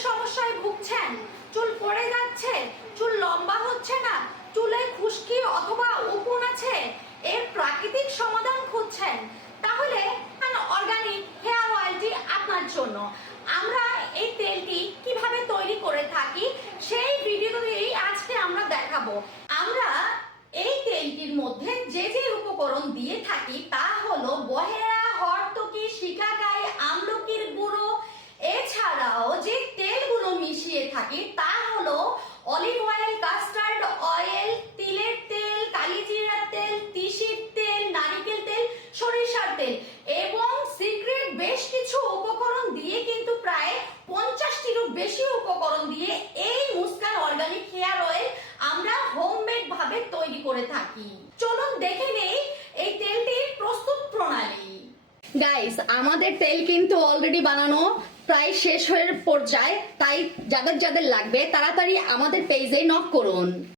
সমস্যায় ভুগছেন, চুল পড়ে যাচ্ছে, চুল লম্বা হচ্ছে না, চুলে খুশকি অথবা উকুন আছে, এর প্রাকৃতিক সমাধান খুঁজছেন, তাহলে অর্গানিক হেয়ার অয়েলটি আপনার জন্য। আমরা এই তেলটি কিভাবে তৈরি করে থাকি সেই ভিডিওটি আজকে আমরা দেখাবো। আমরা এই তেলটির মধ্যে যে যে উপকরণ দিয়ে থাকি তা হলো বহেরা, হরতকি, শিকাকাই, আমলকির গুঁড়ো। এছাড়াও যে তেলগুলো মিশিয়ে থাকি তা হলো অলিভ অয়েল, কাস্টার্ড অয়েল, তিলের তেল, কালিজিরার তেল, তিসির তেল, নারিকেল তেল, সরিষার তেল এবং সিক্রেট বেশ কিছু উপকরণ দিয়ে, কিন্তু প্রায় 50টিরও বেশি উপকরণ দিয়ে এই মুস্কান অর্গানিক হেয়ার অয়েল আমরা হোমমেড ভাবে তৈরি করে থাকি। চলুন দেখে নেই এই তেলটির প্রস্তুত প্রণালী। গাইস, আমাদের তেল কিন্তু অলরেডি বানানো প্রায় শেষ হয়ে পর্যায়ে, তাই যাদের যাদের লাগবে তাড়াতাড়ি আমাদের পেজে নক করুন।